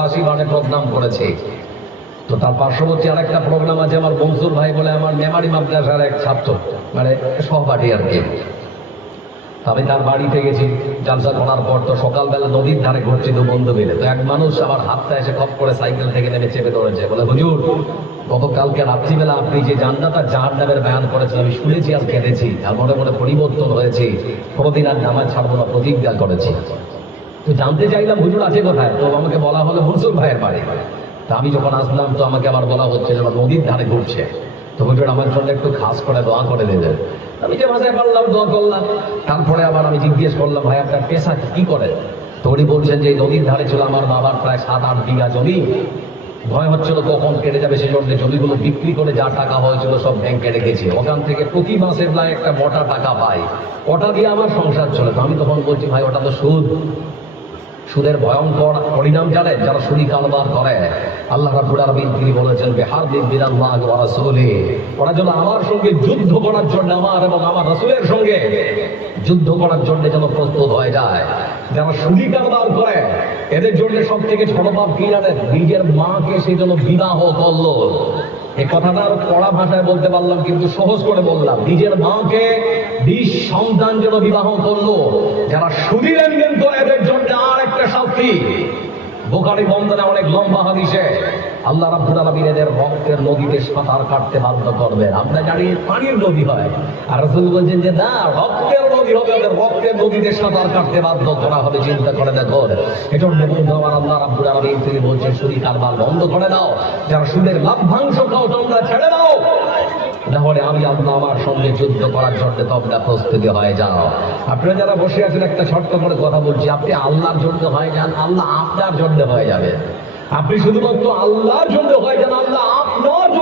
৮৪ বারে প্রোগ্রাম করেছে। তো তার পার্শ্ববর্তী আরেকটা প্রোগ্রাম আছে, আমার মনসুর ভাই বলে আমার মেমারি মাদ্রাসার এক ছাত্র, মানে সহপাঠী আর কি। আমি তার বাড়িতে গেছি জালসা করার পর। তো সকালবেলা নদীর ধারে ঘুরছি দু বন্ধু মিলে। তো এক মানুষ আমার হাতটা এসে খপ করে সাইকেল থেকে নেমে চেপে ধরেছে, বলে হুজুর গতকালকে রাত্রিবেলা আপনি যে জান্নাত আর জাহান্নামের বয়ান করেছেন আমি শুনেছি আর কেঁদেছি, আর মনে মনে পরিবর্তন হয়েছে, কোনোদিন আর নামাজ ছাড়বো না প্রতিজ্ঞা করেছি। তো জানতে চাইলাম হুজুর আছে কোথায়? তো আমাকে বলা হলো মনসুর ভাইয়ের বাড়ি। তা আমি যখন আসলাম তো আমাকে আবার বলা হচ্ছে যে নদীর ধারে ঘুরছে, তো হুজুর আমার জন্য একটু খাস করে দোয়া করে দেবেন। আমি যে ভাষায় পারলাম দোয়া করলাম। তারপরে আবার আমি জিজ্ঞেস করলাম, ভাই আপনার পেশা কি করে? তো উনি বলছেন যে নদীর ধারে ছিল আমার বাবার প্রায় ৭-৮ বিঘা জমি, ভয় হচ্ছিল কখন কেটে যাবে, সেই জন্য জমিগুলো বিক্রি করে যা টাকা হয়েছিল সব ব্যাংকে রেখেছি, ওখান থেকে প্রতি মাসে প্রায় একটা মোটা টাকা পাই, ওটা দিয়ে আমার সংসার চলে। তো আমি তখন বলছি, ভাই ওটা তো সুদ, সুদের ভয়ঙ্কর পরিণাম জানেন যারা সুদি কারবার করে? আল্লাহ রাব্বুল আলামিন তিনি বলেছেন বিহারবিন বিনাল্লাহি ওয়া রাসূলিহি, ওরা যেন আমার সঙ্গে যুদ্ধ করার জন্য, আমার এবং আমার রাসূলের সঙ্গে যুদ্ধ করার জন্য যেন প্রস্তুত হয়ে যায়। যারা সুদি কারবার করে এদের জন্য সব থেকে ছোট পাপ কি জানেন? নিজের মাকে সে যেন বিবাহ করলো। এই কথাটা আরো কড়া ভাষায় বলতে পারলাম, কিন্তু সহজ করে বললাম, নিজের মাকে 20 সন্তান যেন বিবাহ করলো। যারা সুদি লেনদেন করে এদের জন্য আর একটা শাস্তি। বুখারী বর্ণনা অনেক লম্বা হাদিসে আল্লাহ রাব্বুল আলামিন এদের রক্তের নদীতে সাঁতার কাটতে বাধ্য করবেন। আমরা জানি পানির নদী হয়, আর রাসূল বলছেন যে না, রক্তের নদী হবে, ওদের রক্তের নদীতে সাঁতার কাটতে বাধ্য করা হবে। চিন্তা করে দেখো। এজন্য বন্ধু আমার, আল্লাহ রাব্বুল আলামিন তিনি বলছেন সুদি কারবার বন্ধ করে দাও, যারা সুদের লাভ্যাংশ খাও তোমরা ছেড়ে দাও, তাহলে আমি আল্লাহ আমার সঙ্গে যুদ্ধ করার জন্য তোমরা প্রস্তুতি হয়ে যাও। আপনারা যারা বসে আছেন একটা ছোট্ট করে কথা বলছি, আপনি আল্লাহর জন্য হয়ে যান, আল্লাহ আপনার জন্য হয়ে যাবে। আপনি শুধুমাত্র আল্লাহর জন্য হয়ে যান,